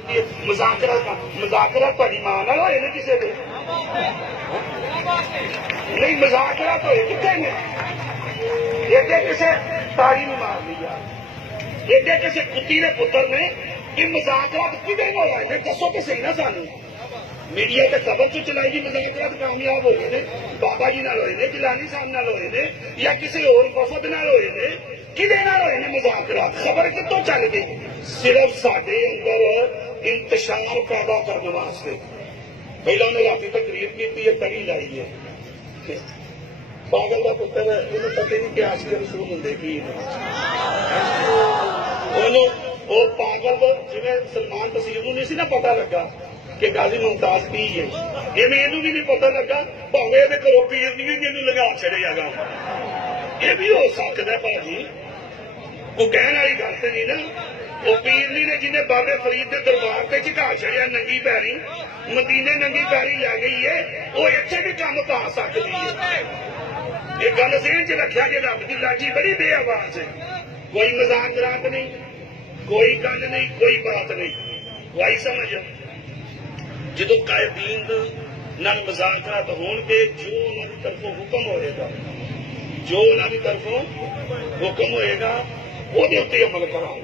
ਦਿੱਤੀ ਹੈ। ਮੁਜ਼ਾਕਰਾ ਤੁਹਾਡੀ ਮਾਂ ਨਾਲ ਹੋਏ ਨੇ ਕਿਸੇ ਦੇ? ਨਹੀਂ, ਮੁਜ਼ਾਕਰਾ ਤਾਂ ਹੋਏ ਕਿੱਥੇ ਨੇ? ਇਹਦੇ ਕਿਸੇ ਤਾਰੀ ਨੂੰ ਮਾਰ ਲਈ ਯਾਰ, ਇਹਦੇ ਕਿਸੇ ਕੁੱਤੀ ਦੇ ਪੁੱਤਰ ਨੇ। ਇਹ ਮੁਜ਼ਾਕਰਾ ਕਿਹਦੇ ਨਾਲ ਹੋਏ ਨੇ? ਦੱਸੋ ਤੇ ਸਹੀ ਨਾ ਸਾਨੂੰ। मीडिया के खबर तो चलाई जी मुज़ाकरात कामयाब हो गए, बाबा जी नाल होए ने, जिलानी साहब नाल होए ने, या किसी और वफद नाल होए ने, किदे नाल होए ने मुज़ाकरात? खबर कितों चल गई? सिर्फ साडे अंदर इंतशार पैदा करने वास्ते। पहला उन्हें राती तकरीर की है, तड़ी लाई है। पागल का पुत्र इन्हें पता नहीं कि आशिक रसूल होंगे की वो पागल जिवें सलमान तसीर नूं नहीं सी ना पता लगा कि गाजी मुमताज की है, इवें इहनूं भी नहीं पता लगा भावें इहदे घरों पीर नहीं जिन्होंने लगा छड़ियागा। ये भी हो सकता है भाजी, कोई कहने वाली गल तो नहीं ना। वो पीर नहीं ने जिन्हें बाबे फरीद के दरबार से झुका छड़िया नंगी पैरी, मदीने नंगी पैरी लै गई है, वो इत्थे भी काम पा सकती है। ये गल ज़हन च रखिया जे रब की लाठी बड़ी बेआवाज है। कोई मजाक नहीं, कोई गल नहीं, कोई बात नहीं। वाई समझ जो कायदीन नाल मुज़ाकरात होणगे, जो उन्होंने तरफों हुक्म होएगा, जो उन्होंने तरफों हुक्म होएगा, वो अमल कराओ।